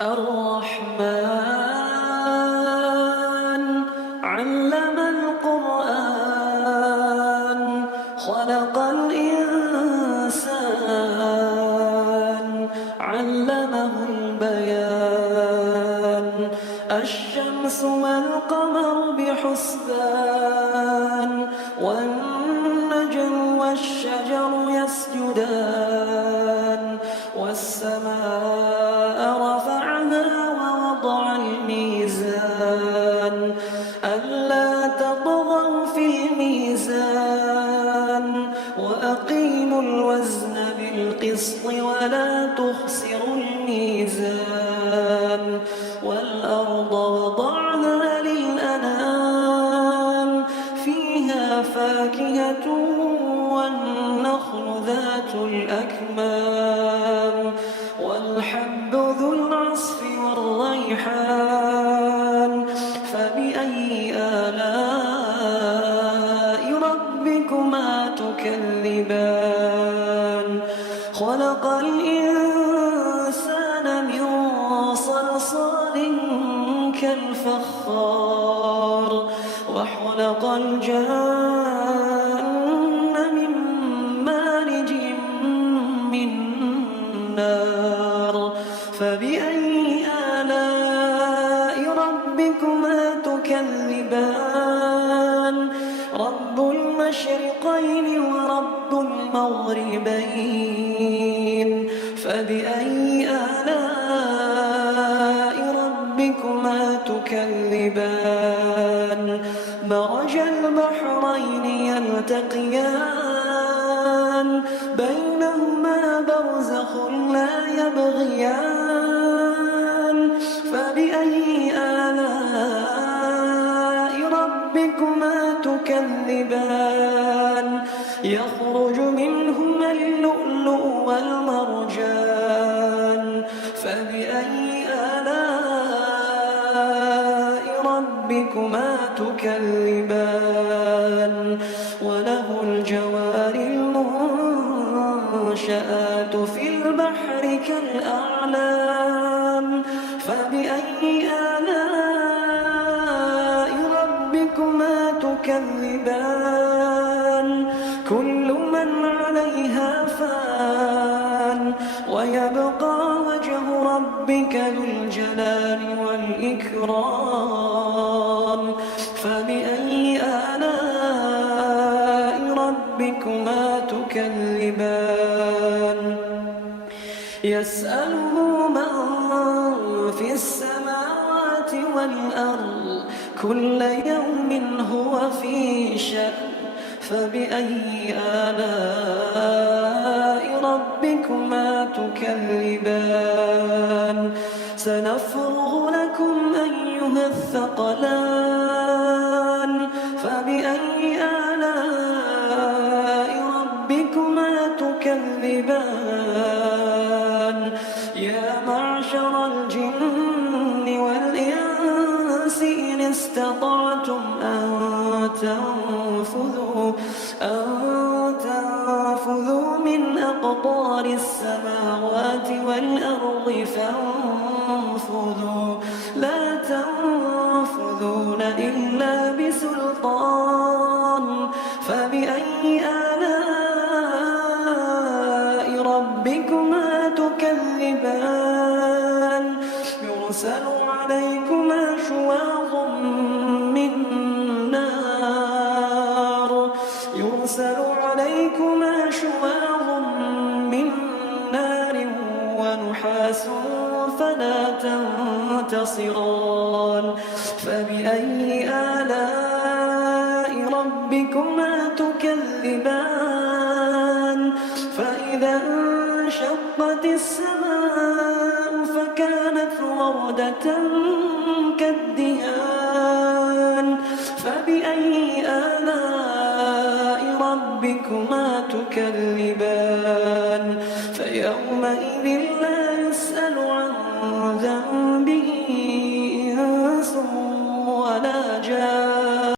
الرحمن علم القرآن خلق الإنسان علمه البيان الشمس والقمر بحسبان والنجم والشجر يسجدان والسماء رفعها ووضع الميزان ألا تطغوا في الميزان وأقيموا الوزن بالقسط ولا تخسروا الميزان والأرض وضعها للأنام فيها فاكهة والنخل ذات الأكمام والحب ذو العصف والريحان فبأي آلاء ربكما تكذبان خلق الإنسان من صلصال كالفخار وخلق الجان من مارج من نار فبأي آلاء ربكما تكذبان رب المشرقين ورب المغربين فبأي آلاء ربكما تكذبان مرج البحرين يلتقيان بينهما برزخ لا يبغيان فبأي آلاء ربكما تكذبان يخرج منهما اللؤلؤ والمرجان فبأي آلاء ربكما تكذبان وله الجوار المنشآت في البحر كالأعلام فبأي آلاء ربكما تكذبان كل من عليها فان ويبقى وجه ربك ذو الجلال والإكرام فبأي آلاء ربكما تكذبان يسأله من في السماوات والأرض كل يوم هو في شأن فبأي آلاء ربكما تكذبان سنفرغ لكم أيها الثقلان فبأي آلاء ربكما تكذبان يا معشر الجن والإنس إن استطعتم أن تنفذوا من أقطار السماوات والأرض فانفذوا لا تنفذون إلا بسلطان فبأي آلاء ربكما تكذبان يرسل عليكما شواظ من نار ونحاس فلا تنتصران فبأي آلاء ربكما تكذبان فإذا انشقت السماء فكانت وردة كالدهان فبأي آلاء ربكما تكذبان فيومئذ لا